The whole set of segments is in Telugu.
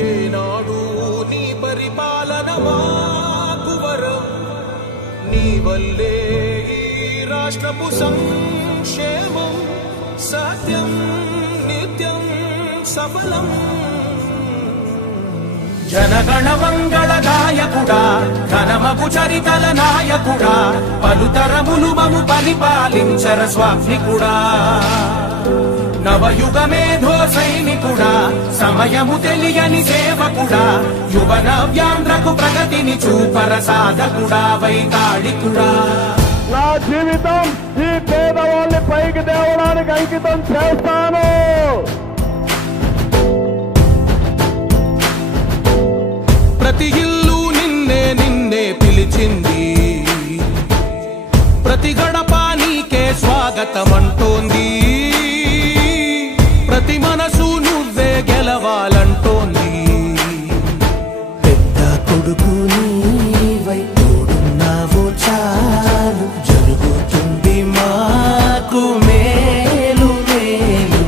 ఏనాడు నీ పరిపాలన మాకు వరం, నీ వల్లే ఈ రాష్ట్రపు సంక్షేమం సత్యం నిత్యం సఫలం. జనగణ మంగళ గాయకుడా, ఘనమగు చరితల నాయకుడా, పలుతరములు మము పరిపాలించర స్వామికుడా. నవయుగ మేధో సైనికుడా, సమయము తెలియని సేవకుడా, యువ నవ్యాంధ్రకు ప్రగతిని చూపర సాధకుడా, వైతాళికుడా. నా జీవితం ఈ పేదవాళ్ళని పైకి తేవడానికి అంకితం చేస్తాను. ప్రతి ఇల్లు నిన్నే నిన్నే పిలిచింది, ప్రతి గడప నీకే స్వాగతమంటోంది, ప్రతి మనసు నువ్వే గెలవాలంటోంది. పెద్ద కొడుకు నీవై తోడున్నావు చాలు, జరుగుతుంది మాకు మేలు మేలు.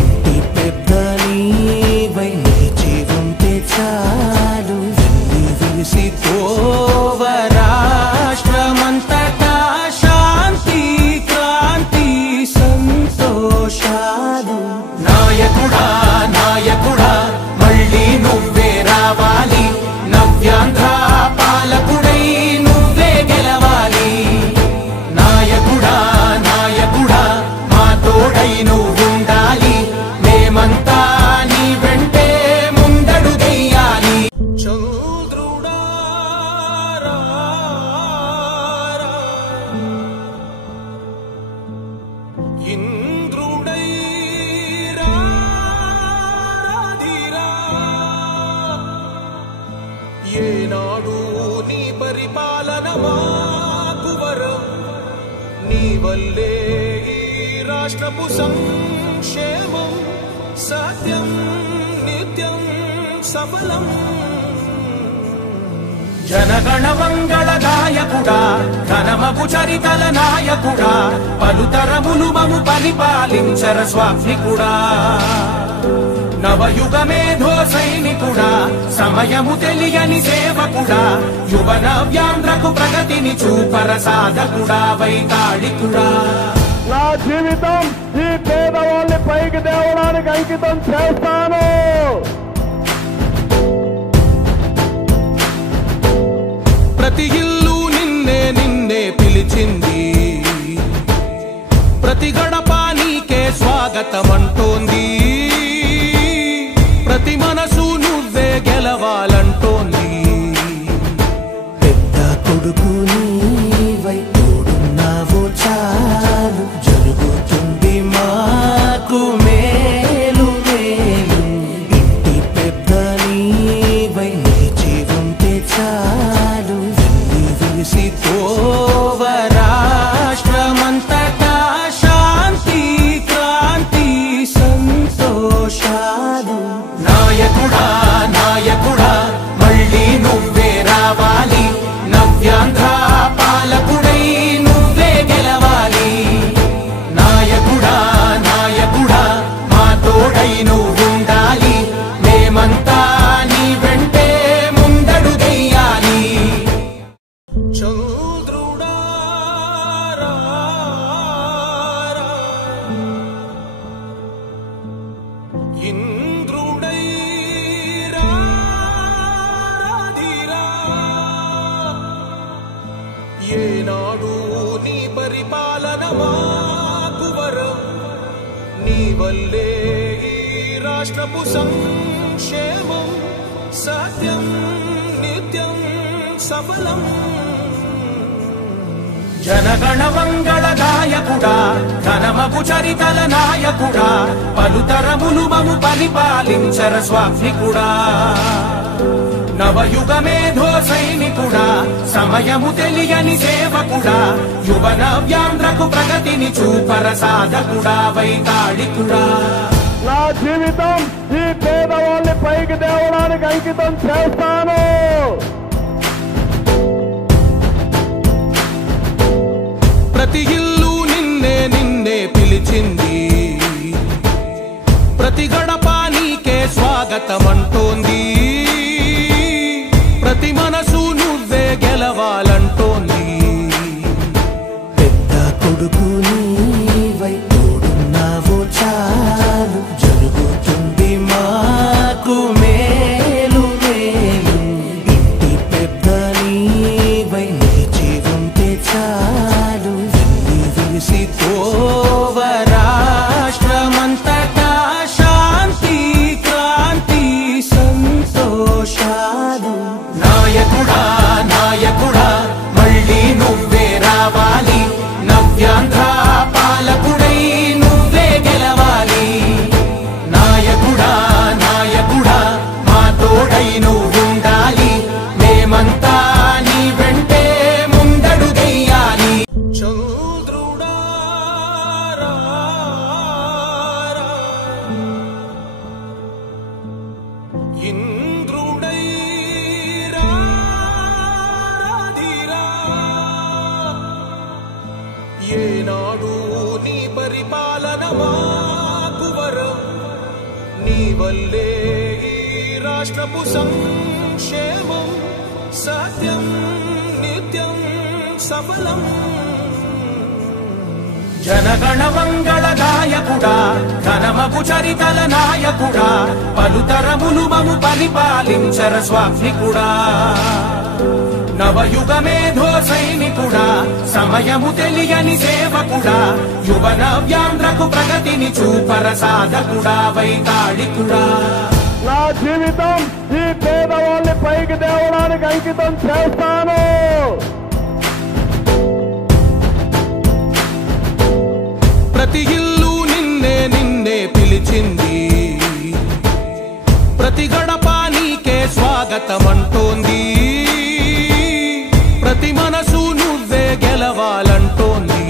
ఇంటి పెద్ద నీవై నిలిచి ఉంటే చాలు, వెళ్ళి విలిసి పోవ రాష్ట్రమంతటా శాంతి క్రాంతి సంతోషాలు. నాయకుడా నాయకుడా మళ్ళీ నువ్వే రావాలి, నవ్యాంధ్ర పాలకుడై నువ్వే గెలవాలి. నాయకుడా నాయకుడా మా తోడై నువ్వుండాలి, మేమంతా నీ వెంటే ముందడుగెయ్యాలి. చంద్రుడా రా రా, ఇంద్రుడై రాధిరా. ఏనాడు నీ పరిపాలన మాకు వరం, నీ వల్లే ఈ రాష్ట్రపు సంక్షేమం సత్యం నిత్యం సఫలం. జనగణ మంగళ గాయకుడా, ఘనమగు చరితల నాయకుడా, పలుతరములు మము పరిపాలించర స్వామికుడా. నవయుగ మేధో సైనికుడా, సమయము తెలియని సేవకుడా, యువ నవ్యాంధ్రకు ప్రగతిని చూపర సాధకుడా, వైతాళికుడా. నా జీవితం ఈ పేదవాళ్ళని పైకి తేవడానికి అంకితం చేస్తాను. ప్రతి ఇల్లు నిన్నే నిన్నే పిలిచింది, ప్రతి గడప నీకే స్వాగతమంటోంది, ప్రతి మనసు నువ్వే గెలవాలంటోంది. పెద్ద కొడుకు నీవై తోడున్నావు చాలు, జరుగుతుంది మాకు మేలు మేలు. ఇంటి పెద్ద నీవై నిలిచి ఉంటే చాలు, వెళ్ళి విలిసి పోవ రాష్ట్రమంతటా శాంతి క్రాంతి సంతోషాలు. నాయకుడా నాయకుడా మళ్ళీ నువ్వే రావాలి, నవ్యాంధ్ర పాలకుడై నువ్వే గెలవాలి. నాయకుడా నాయకుడా మా తోడై నువ్వుండాలి, మేమంతా నీ వెంటే ముందడుగెయ్యాలి. చంద్రుడా రా రా, ఇంద్రుడై రాధిరా. ఏనాడు నీ పరిపాలన మాకు వరం, నీ వల్లే ఈ రాష్ట్రపు సంక్షేమం సత్యం నిత్యం సఫలం. జనగణ మంగళ గాయకుడా, ఘనమగు చరితల నాయకుడా, పలుతరములు మము పరిపాలించర స్వామికుడా. నవయుగ మేధో సైనికుడా, సమయము తెలియని సేవకుడా, యువ నవ్యాంధ్రకు ప్రగతిని చూపర సాధకుడా, వైతాళికుడా. నా జీవితం ఈ పేదవాళ్ళని పైకి తేవడానికి అంకితం చేస్తాను. ప్రతి ఇల్లు నిన్నే నిన్నే పిలిచింది, ప్రతి గడప నీకే స్వాగతమంటోంది, ప్రతి మనసు నువ్వే గెలవాలంటోంది. పెద్ద కొడుకు నీవై తోడున్నావో చాలు, జరుగుతుంది మాకు మేలు మేలు. ఇంటి పెద్ద నీవై నిలిచి ఉంటే చాలు, విరిసి పోవ రాష్ట్రమంతటా శాంతి క్రాంతి సంతోషాలు. నాయకుడా నాయకుడా మళ్ళీ నువ్వే రావాలి, నవ్యాంధ్ర పాలకుడై నువ్వే గెలవాలి. నాయకుడా నాయకుడా మా తోడై నువ్వుండాలి, మేమంతా నీ వెంటే ముందడుగెయ్యాలి. చంద్రుడా రా రా, ఇంద్రుడై రాధిరా, ఏనాడు నీ పరిపాలన మాకు వరం, నీ వల్లే ఈ రాష్ట్రపు సంక్షేమం సత్యం నిత్యం సఫలం. జనగణ మంగళ గాయకుడా, ఘనమగు చరితల నాయకుడా, పలుతరములు మము పరిపాలించర స్వామికుడా. నవయుగ మేధో సైనికుడా, సమయము తెలియని సేవకుడా, యువ నవ్యాంధ్రకు ప్రగతిని చూపర సాధకుడా వైతాళికుడా. నా జీవితం ఈ పేదవాళ్ళని పైకి తేవడానికి అంకితం చేస్తాను. ప్రతి ఇల్లు నిన్నే నిన్నే పిలిచింది, ప్రతి గడప నీకే స్వాగతమంటోంది, ప్రతి మనసు నువ్వే గెలవాలంటోంది.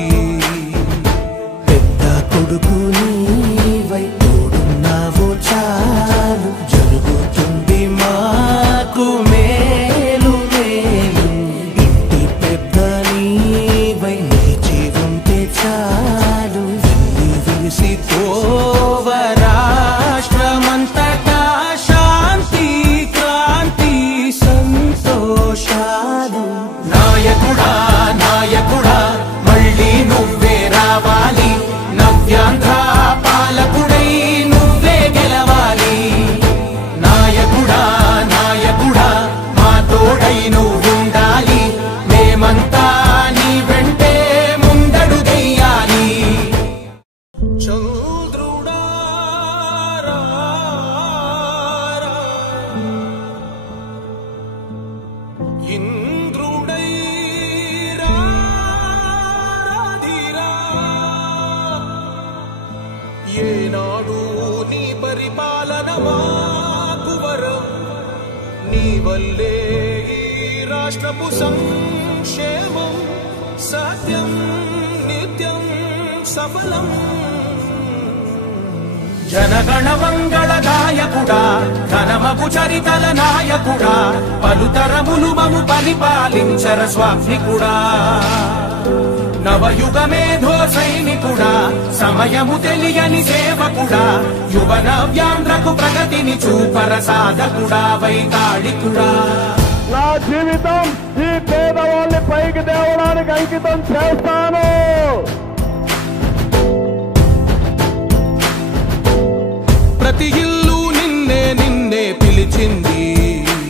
పెద్ద కొడుకు నీవై తోడున్నావో చాలు, జరుగుతుంది మాకు మేలు మేలు. ఇంటి పెద్ద నీవై నిలిచి ఉంటే చాలు, విరిసి పోవ రాష్ట్రమంతటా శాంతి క్రాంతి సంతోషాలు. నాయకుడా నాయకుడా మళ్ళీ నువ్వే రావాలి, నవ్యాంధ్ర పాలకుడై నువ్వే గెలవాలి. నాయకుడా నాయకుడా మా తోడై నువ్వుండాలి, మేమంతా నీ వెంటే ముందడుగెయ్యాలి. చంద్రుడా రా రా, ఇంద్రుడై రాధిరా, ఏనాడు నీ పరిపాలన మాకు వరం, నీ వల్లే ఈ రాష్ట్రపు సంక్షేమం సత్యం నిత్యం సఫలం. జనగణ మంగళ గాయకుడా, ఘనమగు చరితల నాయకుడా, పలుతరములు మము పరిపాలించర స్వామికుడా. నవయుగ మేధో సైనికుడా, సమయము తెలియని సేవకుడా, యువ నవ్యాంధ్రకు ప్రగతిని చూపర సాధకుడా వైతాళికుడా. నా జీవితం ఈ పేదవాళ్ళని పైకి తేవడానికి అంకితం చేస్తాను.